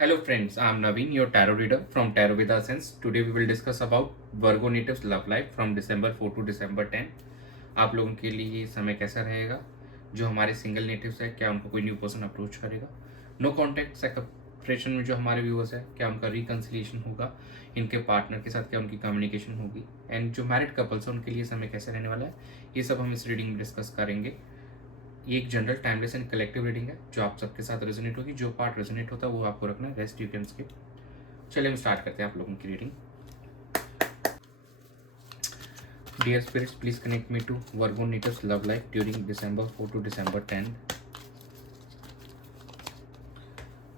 Hello friends, I am Naveen, your tarot reader from Tarot with Sense. Today we will discuss about Virgo natives love life from December 4 to December 10. आप लोगों के लिए ये समय कैसा रहेगा? जो हमारे सिंगल नेटिव्स है, क्या उनको कोई न्यू पर्सन अप्रोच करेगा? नो कॉन्टैक्ट सेपरेशन में जो हमारे व्यूअर्स है, क्या उनका रिकन्सिलिएशन होगा? इनके पार्टनर के साथ क्या उनकी कम्युनिकेशन होगी? एंड जो मैरिड कपल्स हैं उनके लिए समय कैसे रहने वाला है, ये सब हम इस रीडिंग में डिस्कस करेंगे। ये एक general timeless and collective reading है जो आप सबके साथ रेजोनेट होगी। जो पार्ट रेजोनेट होता है वो आपको रखना है, रेस्ट यू कैन स्किप। चलिए हम स्टार्ट करते हैं आप लोगों की reading. Dear spirits, please connect me to Virgo natives love life during December 4 to December 10.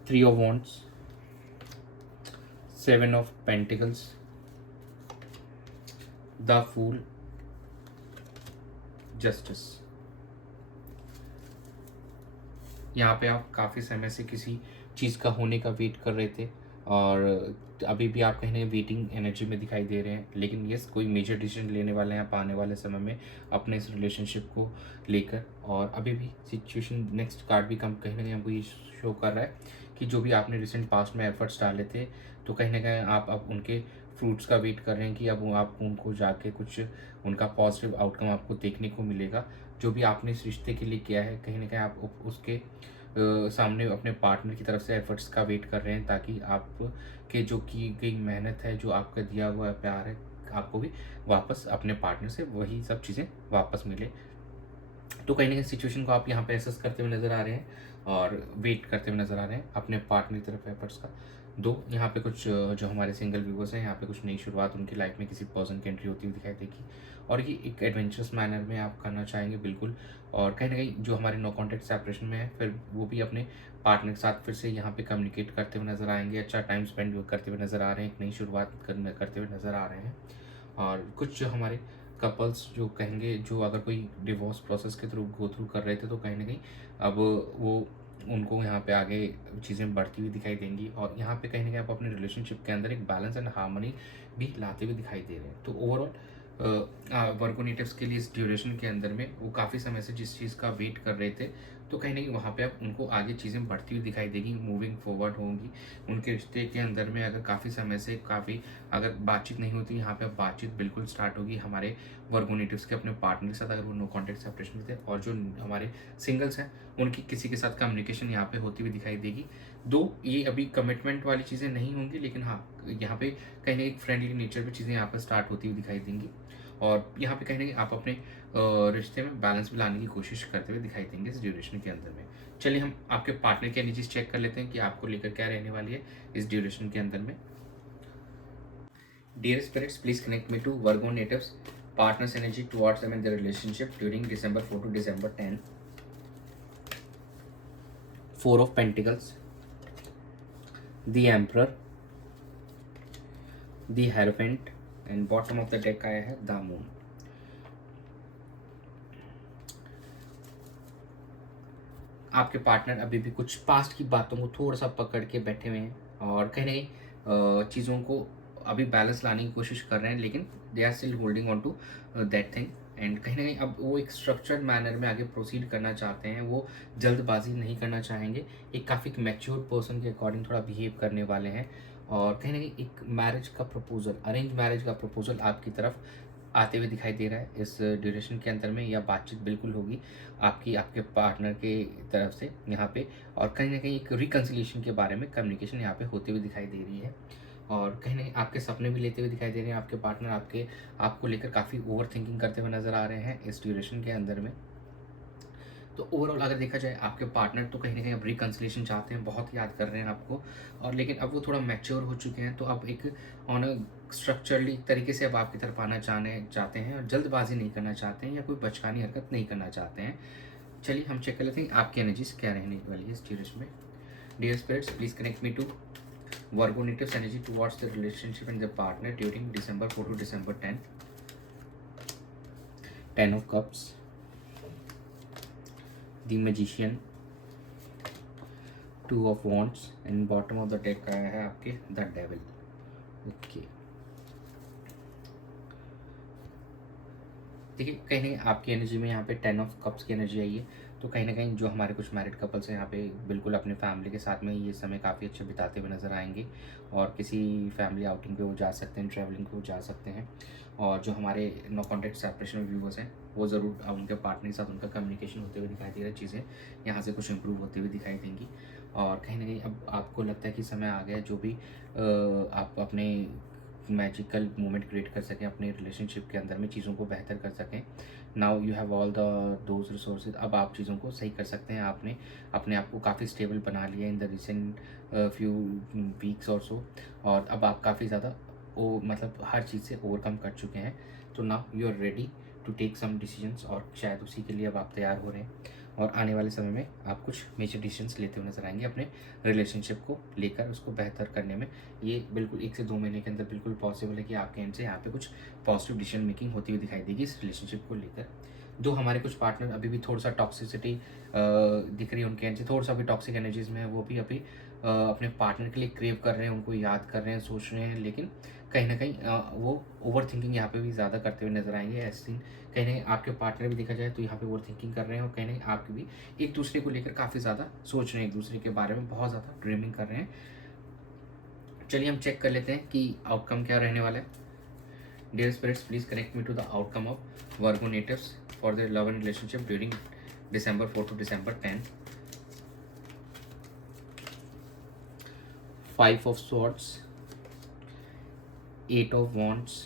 3 of Wands, 7 of Pentacles, the Fool, Justice। यहाँ पे आप काफ़ी समय से किसी चीज़ का होने का वेट कर रहे थे और अभी भी आप कहीं ना वेटिंग एनर्जी में दिखाई दे रहे हैं, लेकिन यस कोई मेजर डिसीजन लेने वाले हैं आप आने वाले समय में अपने इस रिलेशनशिप को लेकर। और अभी भी सिचुएशन नेक्स्ट कार्ड भी कम कहीं ना कहीं हमको ये शो कर रहा है कि जो भी आपने रिसेंट पास्ट में एफर्ट्स डाले थे तो कहीं ना कहीं आप अब उनके फ्रूट्स का वेट कर रहे हैं कि अब आप उनको जाके कुछ उनका पॉजिटिव आउटकम आपको देखने को मिलेगा। जो भी आपने इस रिश्ते के लिए किया है कहीं ना कहीं आप उसके सामने अपने पार्टनर की तरफ से एफर्ट्स का वेट कर रहे हैं ताकि आप के जो की गई मेहनत है, जो आपका दिया हुआ प्यार है, आपको भी वापस अपने पार्टनर से वही सब चीज़ें वापस मिले। तो कहीं ना कहीं सिचुएशन को आप यहाँ पे एसेस करते हुए नज़र आ रहे हैं और वेट करते हुए नज़र आ रहे हैं अपने पार्टनर की तरफ एफर्ट्स का। दो यहाँ पे कुछ जो हमारे सिंगल व्यूवर्स हैं यहाँ पे कुछ नई शुरुआत उनकी लाइफ में किसी पर्सन की एंट्री होती हुई दिखाई देगी और ये एक एडवेंचरस मैनर में आप करना चाहेंगे बिल्कुल। और कहीं ना कहीं जो हमारे नो कॉन्टैक्ट सेपरेशन में है फिर वो भी अपने पार्टनर के साथ फिर से यहाँ पे कम्युनिकेट करते हुए नज़र आएंगे, अच्छा टाइम स्पेंड करते हुए नज़र आ रहे हैं, एक नई शुरुआत करते हुए नज़र आ रहे हैं। और कुछ जो हमारे कपल्स जो कहेंगे जो अगर कोई डिवोर्स प्रोसेस के थ्रू गो थ्रू कर रहे थे तो कहीं ना कहीं अब वो उनको यहाँ पे आगे चीज़ें बढ़ती हुई दिखाई देंगी और यहाँ पे कहीं ना कहीं आप अपने रिलेशनशिप के अंदर एक बैलेंस एंड हार्मनी भी लाते हुए दिखाई दे रहे हैं। तो ओवरऑल वर्गो नेटिव्स के लिए इस ड्यूरेशन के अंदर में वो काफ़ी समय से जिस चीज़ का वेट कर रहे थे तो कहीं ना कहीं वहाँ पे अब उनको आगे चीज़ें बढ़ती हुई दिखाई देगी, मूविंग फॉरवर्ड होंगी उनके रिश्ते के अंदर में। अगर काफ़ी समय से काफ़ी अगर बातचीत नहीं होती यहाँ पे अब बातचीत बिल्कुल स्टार्ट होगी हमारे वर्गो नेटिव्स के अपने पार्टनर के साथ, अगर वो नो कॉन्टैक्ट सेपरेशन में थे। और जो हमारे सिंगल्स हैं उनकी किसी के साथ कम्युनिकेशन यहाँ पे होती हुई दिखाई देगी। दो ये अभी कमिटमेंट वाली चीज़ें नहीं होंगी, लेकिन हाँ यहाँ पे कहीं ना कहीं फ्रेंडली नेचर पे चीज़ें यहाँ पर स्टार्ट होती हुई दिखाई देंगी और यहाँ पे कहीं ना कहीं आप अपने रिश्ते में बैलेंस भी लाने की कोशिश करते हुए दिखाई देंगे इस ड्यूरेशन के अंदर में। चलिए हम आपके पार्टनर की एनर्जीज चेक कर लेते हैं कि आपको लेकर क्या रहने वाली है इस ड्यूरेशन के अंदर में। Dear spirits, please connect me to Virgo natives partners energy towards them in their relationship during December 4 to December 10. 4 of Pentacles, the Emperor, the Hierophant, and bottom of the deck आया है the Moon। आपके partner अभी भी कुछ past की बातों को थोड़ा सा पकड़ के बैठे हुए हैं और कहीं ना कहीं चीज़ों को अभी बैलेंस लाने की कोशिश कर रहे हैं, लेकिन they are still holding on to that thing. And कहीं ना कहीं अब वो एक स्ट्रक्चर्ड मैनर में आगे प्रोसीड करना चाहते हैं, वो जल्दबाजी नहीं करना चाहेंगे, एक काफ़ी मैच्योर पर्सन के अकॉर्डिंग थोड़ा बिहेव करने वाले हैं। और कहीं ना कहीं एक मैरिज का प्रपोजल, अरेंज मैरिज का प्रपोजल आपकी तरफ आते हुए दिखाई दे रहा है इस ड्यूरेशन के अंदर में, या बातचीत बिल्कुल होगी आपकी आपके पार्टनर के तरफ से यहाँ पे। और कहीं ना कहीं एक रिकन्सिलिएशन के बारे में कम्युनिकेशन यहाँ पे होते हुए दिखाई दे रही है और कहीं ना कहीं आपके सपने भी लेते हुए दिखाई दे रहे हैं। आपके पार्टनर आपको लेकर काफ़ी ओवर थिंकिंग करते हुए नज़र आ रहे हैं इस ड्यूरेशन के अंदर में। तो ओवरऑल अगर देखा जाए आपके पार्टनर तो कहीं ना कहीं अब रिकन्सिलेशन चाहते हैं, बहुत याद कर रहे हैं आपको, और लेकिन अब वो थोड़ा मैच्योर हो चुके हैं तो अब एक ऑन अ स्ट्रक्चरली तरीके से अब आपकी तरफ आना चाहते हैं और जल्दबाजी नहीं करना चाहते हैं या कोई बचकानी हरकत नहीं करना चाहते हैं। चलिए हम चेक कर लेते हैं आपकी एनर्जीज क्या रहने वाली है इस ड्यूरेशन में। Dear spirits, please connect me to Virgo natives energy towards the relationship and the partner during December 4 to December 10. 10 of Cups, the Magician, 2 of Wands, and bottom of the deck आया है आपके The Devil। Okay, देखिए कहीं नहीं आपकी energy में यहाँ पे 10 ऑफ कप्स की एनर्जी आई है तो कहीं न कहीं जो हमारे कुछ मैरिड कपल्स हैं यहाँ पे बिल्कुल अपने फैमिली के साथ में ये समय काफ़ी अच्छा बिताते हुए नज़र आएँगे और किसी फैमिली आउटिंग पे वो जा सकते हैं, ट्रैवलिंग पे वो जा सकते हैं। और जो हमारे नो कॉन्टैक्ट सेपरेशन व्यूअर्स हैं, वो ज़रूर अब उनके पार्टनर के साथ उनका कम्युनिकेशन होते हुए दिखाई दे रहा है, चीज़ें यहाँ से कुछ इम्प्रूव होते हुए दिखाई देंगी। और कहीं न कहीं अब आपको लगता है कि समय आ गया है जो भी आप अपने मैजिकल मोमेंट क्रिएट कर सकें अपने रिलेशनशिप के अंदर में, चीज़ों को बेहतर कर सकें। Now you have all the those resources, अब आप चीज़ों को सही कर सकते हैं। आपने अपने आप को काफ़ी स्टेबल बना लिया in the recent few weeks और सो, और अब आप काफ़ी ज़्यादा वो मतलब हर चीज़ से ओवरकम कर चुके हैं। तो now you are ready to take some decisions, और शायद उसी के लिए अब आप तैयार हो रहे हैं। और आने वाले समय में आप कुछ मेजर डिसीजंस लेते हुए नजर आएंगे अपने रिलेशनशिप को लेकर, उसको बेहतर करने में। ये बिल्कुल 1 से 2 महीने के अंदर बिल्कुल पॉसिबल है कि आपके एंड से यहाँ पे कुछ पॉजिटिव डिसीजन मेकिंग होती हुई दिखाई देगी इस रिलेशनशिप को लेकर। जो हमारे कुछ पार्टनर अभी भी थोड़ा सा टॉक्सिसिटी दिख रही है उनके एंड से, थोड़ा सा भी टॉक्सिक एनर्जीज में है, वो भी अभी अपने पार्टनर के लिए क्रेव कर रहे हैं, उनको याद कर रहे हैं, सोच रहे हैं, लेकिन कहीं ना कहीं वो ओवर थिंकिंग यहाँ पे भी ज़्यादा करते हुए नजर आएंगे। ऐसे कहीं ना कहीं आपके पार्टनर भी देखा जाए तो यहाँ पे ओवर थिंकिंग कर रहे हैं, और कहीं ना कहीं आपके भी एक दूसरे को लेकर काफ़ी ज़्यादा सोच रहे हैं, एक दूसरे के बारे में बहुत ज़्यादा ड्रीमिंग कर रहे हैं। चलिए हम चेक कर लेते हैं कि आउटकम क्या रहने वाला है। Dear spirits, please connect me to the outcome of Virgo natives for their love and relationship during December 4 to December 10. 5 of Swords, 8 of Wands,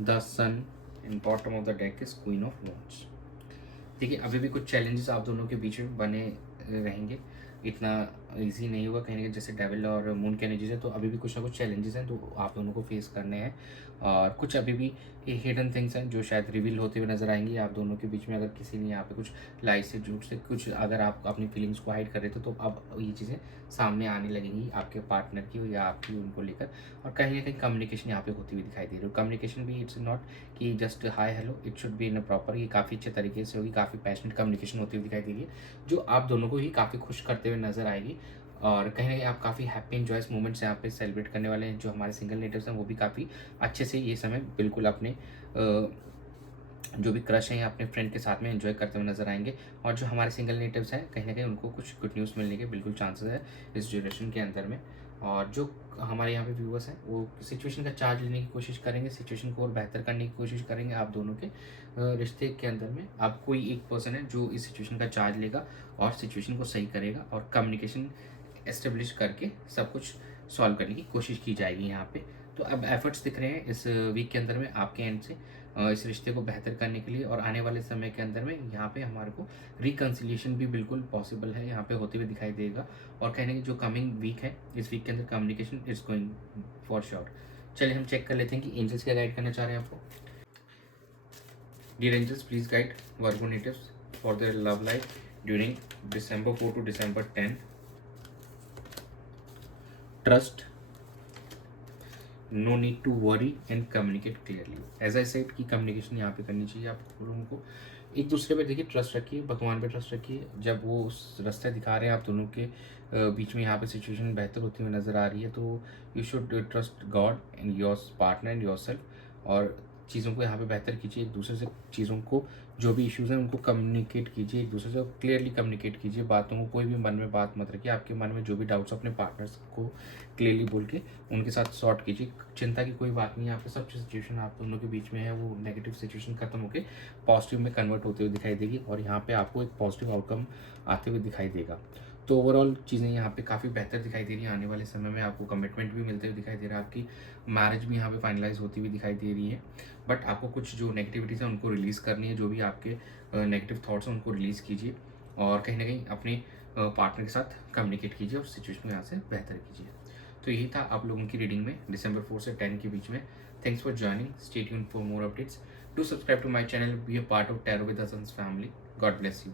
the Sun, and bottom of the deck is Queen of Wands. देखिए अभी भी कुछ challenges आप दोनों के बीच में बने रहेंगे, इतना इजी नहीं होगा। कहीं ना कहीं जैसे डेविल और मून के एनर्जीज है, तो अभी भी कुछ ना कुछ चैलेंजेस हैं तो आप दोनों को फेस करने हैं। और कुछ अभी भी हिडन थिंग्स हैं जो शायद रिवील होते हुए नजर आएंगी आप दोनों के बीच में। अगर किसी ने यहाँ पे कुछ लाई से झूठ से कुछ, अगर आप अपनी फीलिंग्स को हाइड कर रहे थे तो अब ये चीज़ें सामने आने लगेंगी आपके पार्टनर की या आपकी उनको लेकर। और कहीं ना कहीं कम्युनिकेशन यहाँ पे होती हुई दिखाई दे रही है। कम्युनिकेशन भी इट्स नॉट कि just hi hello, it should be in a proper, ये काफ़ी अच्छे तरीके से होगी, काफ़ी पैशनेट कम्युनिकेशन होती हुई दिखाई दे रही है जो आप दोनों को ही काफ़ी खुश करते हुए नजर आएगी। और कहीं ना कहीं आप काफ़ी हैप्पी इंजॉयस मोमेंट्स यहाँ पे सेलिब्रेट करने वाले हैं। जो हमारे सिंगल नेटिव्स हैं वो भी काफ़ी अच्छे से ये समय बिल्कुल अपने जो भी क्रश हैं या अपने फ्रेंड के साथ में एंजॉय करते हुए नजर आएंगे। और जो हमारे सिंगल नेटिव्स हैं कहीं ना कहीं उनको कुछ गुड न्यूज़ मिलने के बिल्कुल चांसेस है इस ड्यूरेशन के अंदर में। और जो हमारे यहाँ पे व्यूअर्स हैं वो सिचुएशन का चार्ज लेने की कोशिश करेंगे, सिचुएशन को और बेहतर करने की कोशिश करेंगे आप दोनों के रिश्ते के अंदर में। आप कोई एक पर्सन है जो इस सिचुएशन का चार्ज लेगा और सिचुएशन को सही करेगा, और कम्युनिकेशन एस्टेब्लिश करके सब कुछ सॉल्व करने की कोशिश की जाएगी यहाँ पे। तो अब एफर्ट्स दिख रहे हैं इस वीक के अंदर में आपके एंड से इस रिश्ते को बेहतर करने के लिए। और आने वाले समय के अंदर में यहाँ पे हमारे को रिकन्सिलिएशन भी बिल्कुल पॉसिबल है यहाँ पे होते हुए दिखाई देगा। और कहने की जो कमिंग वीक है, इस वीक के अंदर communication is going for sure. चलिए हम चेक कर लेते हैं कि एंजल्स क्या गाइड करना चाह रहे हैं आपको। Dear angels, please guide Virgo natives for their love life during December 4 to December 10. Trust, no need to worry and communicate clearly. As I said कि कम्युनिकेशन यहाँ पे करनी चाहिए आप लोगों को। एक दूसरे पे देखिए ट्रस्ट रखिए, भगवान पे ट्रस्ट रखिए। जब वो उस रास्ते दिखा रहे हैं आप दोनों के बीच में यहाँ पे सिचुएशन बेहतर होती हुई नज़र आ रही है, तो you should trust God and your partner and your self. और चीज़ों को यहाँ पे बेहतर कीजिए, एक दूसरे से चीज़ों को, जो भी इश्यूज़ हैं उनको कम्युनिकेट कीजिए, एक दूसरे से क्लियरली कम्युनिकेट कीजिए। बातों को कोई भी मन में बात मत रखिए, आपके मन में जो भी डाउट्स अपने पार्टनर्स को क्लियरली बोल के उनके साथ सॉर्ट कीजिए। चिंता की कोई बात नहीं है, आपके सब सिचुएशन आप दोनों के बीच में है वो नेगेटिव सिचुएशन खत्म होकर पॉजिटिव में कन्वर्ट होते हुए दिखाई देगी, और यहाँ पे आपको एक पॉजिटिव आउटकम आते हुए दिखाई देगा। तो ओवरऑल चीज़ें यहाँ पे काफ़ी बेहतर दिखाई दे रही है। आने वाले समय में आपको कमिटमेंट भी मिलते हुए दिखाई दे रहा है, आपकी मैरिज भी यहाँ पे फाइनलाइज होती हुई दिखाई दे रही है। बट आपको कुछ जो नेगेटिविटीज़ हैं उनको रिलीज़ करनी है, जो भी आपके नेगेटिव थॉट्स हैं उनको रिलीज़ कीजिए, और कहीं ना कहीं अपने पार्टनर के साथ कम्युनिकेट कीजिए और सिचुएशन को यहाँ से बेहतर कीजिए। तो यही था आप लोगों की रीडिंग में December 4 से 10 के बीच में। Thanks for joining, stay tuned for more updates, do subscribe to my channel, be a part of tarot with the suns family. God bless you.